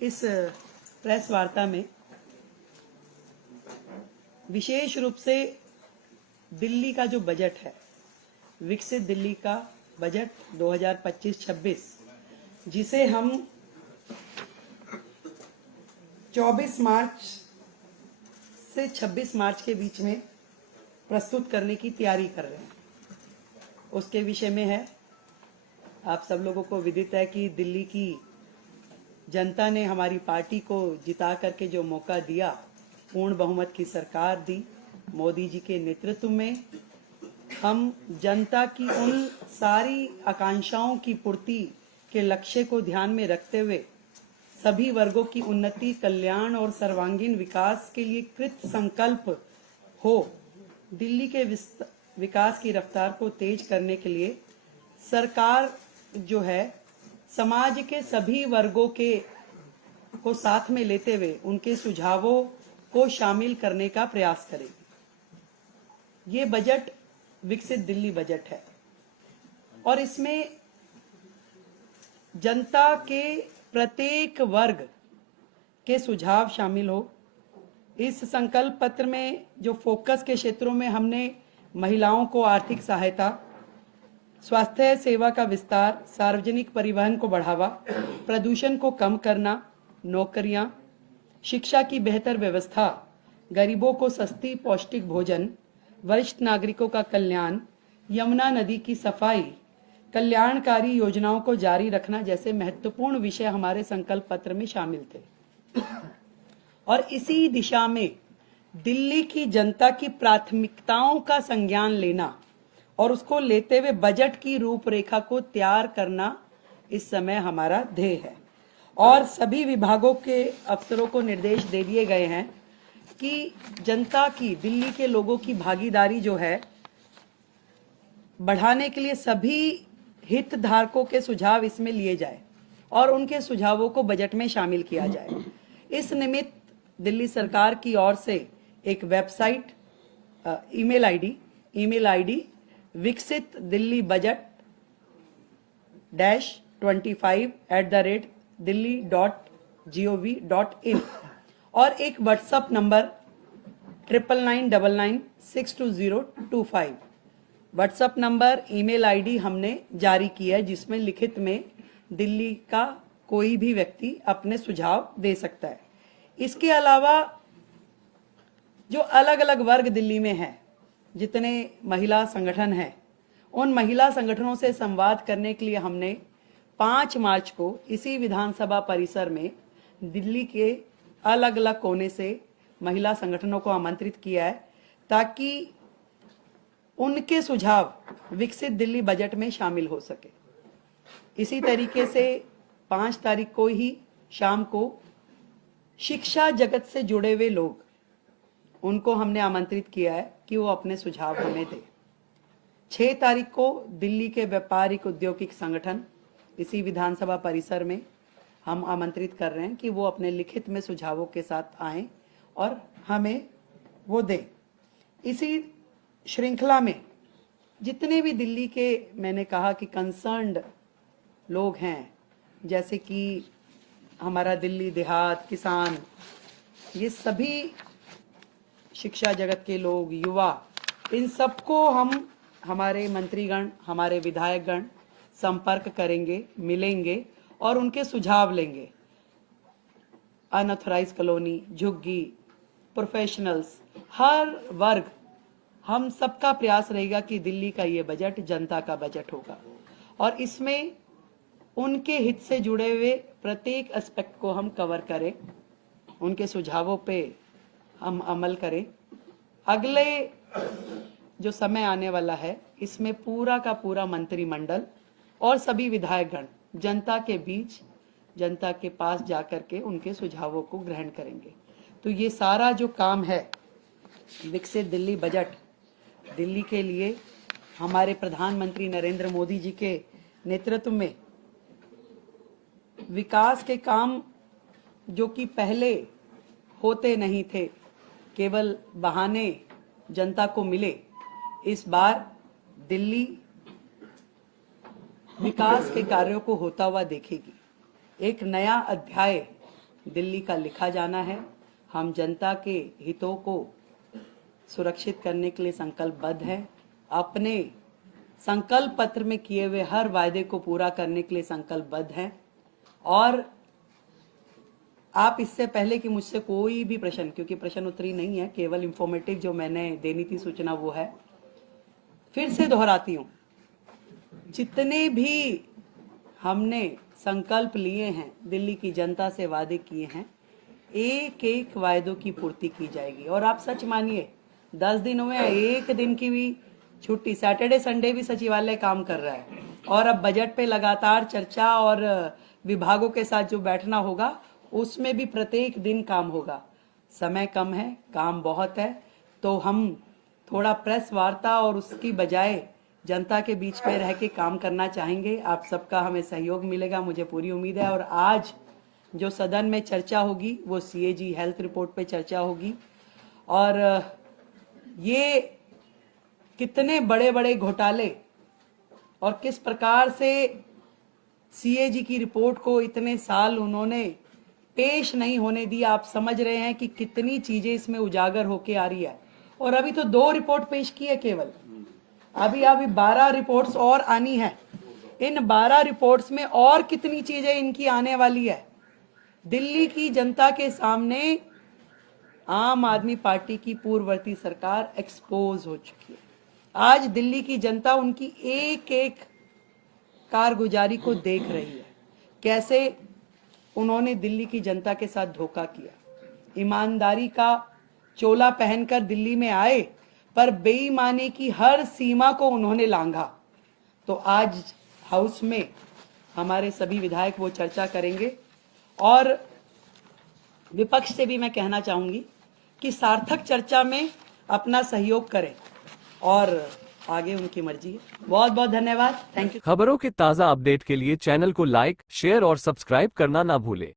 इस प्रेस वार्ता में विशेष रूप से दिल्ली का जो बजट है, विकसित दिल्ली का बजट 2025-26, जिसे हम 24 मार्च से 26 मार्च के बीच में प्रस्तुत करने की तैयारी कर रहे हैं, उसके विषय में है। आप सब लोगों को विदित है कि दिल्ली की जनता ने हमारी पार्टी को जिता करके जो मौका दिया, पूर्ण बहुमत की सरकार दी मोदी जी के नेतृत्व में, हम जनता की उन सारी आकांक्षाओं की पूर्ति के लक्ष्य को ध्यान में रखते हुए सभी वर्गों की उन्नति, कल्याण और सर्वांगीण विकास के लिए कृत संकल्प हो दिल्ली के विकास की रफ्तार को तेज करने के लिए सरकार जो है समाज के सभी वर्गों को साथ में लेते हुए उनके सुझावों को शामिल करने का प्रयास करेगी। ये बजट विकसित दिल्ली बजट है और इसमें जनता के प्रत्येक वर्ग के सुझाव शामिल हो। इस संकल्प पत्र में जो फोकस के क्षेत्रों में हमने महिलाओं को आर्थिक सहायता, स्वास्थ्य सेवा का विस्तार, सार्वजनिक परिवहन को बढ़ावा, प्रदूषण को कम करना, नौकरियां, शिक्षा की बेहतर व्यवस्था, गरीबों को सस्ती पौष्टिक भोजन, वरिष्ठ नागरिकों का कल्याण, यमुना नदी की सफाई, कल्याणकारी योजनाओं को जारी रखना जैसे महत्वपूर्ण विषय हमारे संकल्प पत्र में शामिल थे। और इसी दिशा में दिल्ली की जनता की प्राथमिकताओं का संज्ञान लेना और उसको लेते हुए बजट की रूपरेखा को तैयार करना इस समय हमारा ध्येय है। और सभी विभागों के अफसरों को निर्देश दे दिए गए हैं कि जनता की, दिल्ली के लोगों की भागीदारी जो है बढ़ाने के लिए सभी हितधारकों के सुझाव इसमें लिए जाए और उनके सुझावों को बजट में शामिल किया जाए। इस निमित्त दिल्ली सरकार की ओर से एक वेबसाइट, ईमेल आईडी विकसित दिल्ली बजट -25@delhi.gov.in और एक WhatsApp number 9999962025 WhatsApp number, email ID हमने जारी की है, जिसमें लिखित में दिल्ली का कोई भी व्यक्ति अपने सुझाव दे सकता है। इसके अलावा जो अलग अलग वर्ग दिल्ली में है, जितने महिला संगठन हैं, उन महिला संगठनों से संवाद करने के लिए हमने 5 मार्च को इसी विधानसभा परिसर में दिल्ली के अलग अलग कोने से महिला संगठनों को आमंत्रित किया है, ताकि उनके सुझाव विकसित दिल्ली बजट में शामिल हो सके। इसी तरीके से 5 तारीख को ही शाम को शिक्षा जगत से जुड़े हुए लोग, उनको हमने आमंत्रित किया है कि वो अपने सुझाव हमें दें। 6 तारीख को दिल्ली के व्यापारिक औद्योगिक संगठन इसी विधानसभा परिसर में हम आमंत्रित कर रहे हैं कि वो अपने लिखित में सुझावों के साथ आएं और हमें वो दें। इसी श्रृंखला में जितने भी दिल्ली के, मैंने कहा कि कंसर्न्ड लोग हैं, जैसे कि हमारा दिल्ली देहात, किसान, ये सभी शिक्षा जगत के लोग, युवा, इन सबको हम, हमारे मंत्रीगण, हमारे विधायकगण संपर्क करेंगे, मिलेंगे और उनके सुझाव लेंगे। अनऑथराइज्ड कॉलोनी, झुग्गी, प्रोफेशनल्स, हर वर्ग, हम सबका प्रयास रहेगा कि दिल्ली का ये बजट जनता का बजट होगा और इसमें उनके हित से जुड़े हुए प्रत्येक एस्पेक्ट को हम कवर करें, उनके सुझावों पे हम अमल करें। अगले जो समय आने वाला है, इसमें पूरा का पूरा मंत्रिमंडल और सभी विधायकगण जनता के बीच, जनता के पास जाकर के उनके सुझावों को ग्रहण करेंगे। तो ये सारा जो काम है, विकसित दिल्ली बजट, दिल्ली के लिए हमारे प्रधानमंत्री नरेंद्र मोदी जी के नेतृत्व में विकास के काम जो कि पहले होते नहीं थे, केवल बहाने जनता को मिले, इस बार दिल्ली विकास के कार्यों को होता हुआ देखेगी। एक नया अध्याय दिल्ली का लिखा जाना है। हम जनता के हितों को सुरक्षित करने के लिए संकल्पबद्ध हैं। अपने संकल्प पत्र में किए हुए हर वायदे को पूरा करने के लिए संकल्पबद्ध हैं। और आप इससे पहले कि मुझसे कोई भी प्रश्न, क्योंकि प्रश्न उत्तरी नहीं है, केवल इंफॉर्मेटिव जो मैंने देनी थी सूचना वो है, फिर से दोहराती हूं, जितने भी हमने संकल्प लिए हैं, दिल्ली की जनता से वादे किए हैं, एक एक वायदों की पूर्ति की जाएगी। और आप सच मानिए 10 दिन हुए, एक दिन की भी छुट्टी, सैटरडे संडे भी सचिवालय काम कर रहा है। और अब बजट पे लगातार चर्चा और विभागों के साथ जो बैठना होगा उसमें भी प्रत्येक दिन काम होगा। समय कम है, काम बहुत है, तो हम थोड़ा प्रेस वार्ता और उसकी बजाय जनता के बीच में रह के काम करना चाहेंगे। आप सबका हमें सहयोग मिलेगा, मुझे पूरी उम्मीद है। और आज जो सदन में चर्चा होगी वो सीएजी हेल्थ रिपोर्ट पे चर्चा होगी। और ये कितने बड़े बड़े घोटाले और किस प्रकार से सीएजी की रिपोर्ट को इतने साल उन्होंने पेश नहीं होने दी, आप समझ रहे हैं कि कितनी चीजें इसमें उजागर होके आ रही है। और अभी तो 2 रिपोर्ट पेश की है केवल, अभी 12 रिपोर्ट्स और आनी है। इन 12 रिपोर्ट्स में और कितनी चीजें इनकी आने वाली है। दिल्ली की जनता के सामने आम आदमी पार्टी की पूर्ववर्ती सरकार एक्सपोज हो चुकी है। आज दिल्ली की जनता उनकी एक एक कारगुजारी को देख रही है, कैसे उन्होंने दिल्ली की जनता के साथ धोखा किया। ईमानदारी का चोला पहनकर दिल्ली में आए, पर बेईमानी की हर सीमा को उन्होंने लांघा। तो आज हाउस में हमारे सभी विधायक वो चर्चा करेंगे। और विपक्ष से भी मैं कहना चाहूंगी कि सार्थक चर्चा में अपना सहयोग करें, और आगे उनकी मर्जी है। बहुत बहुत धन्यवाद, थैंक यू। खबरों के ताज़ा अपडेट के लिए चैनल को लाइक, शेयर और सब्सक्राइब करना ना भूलें।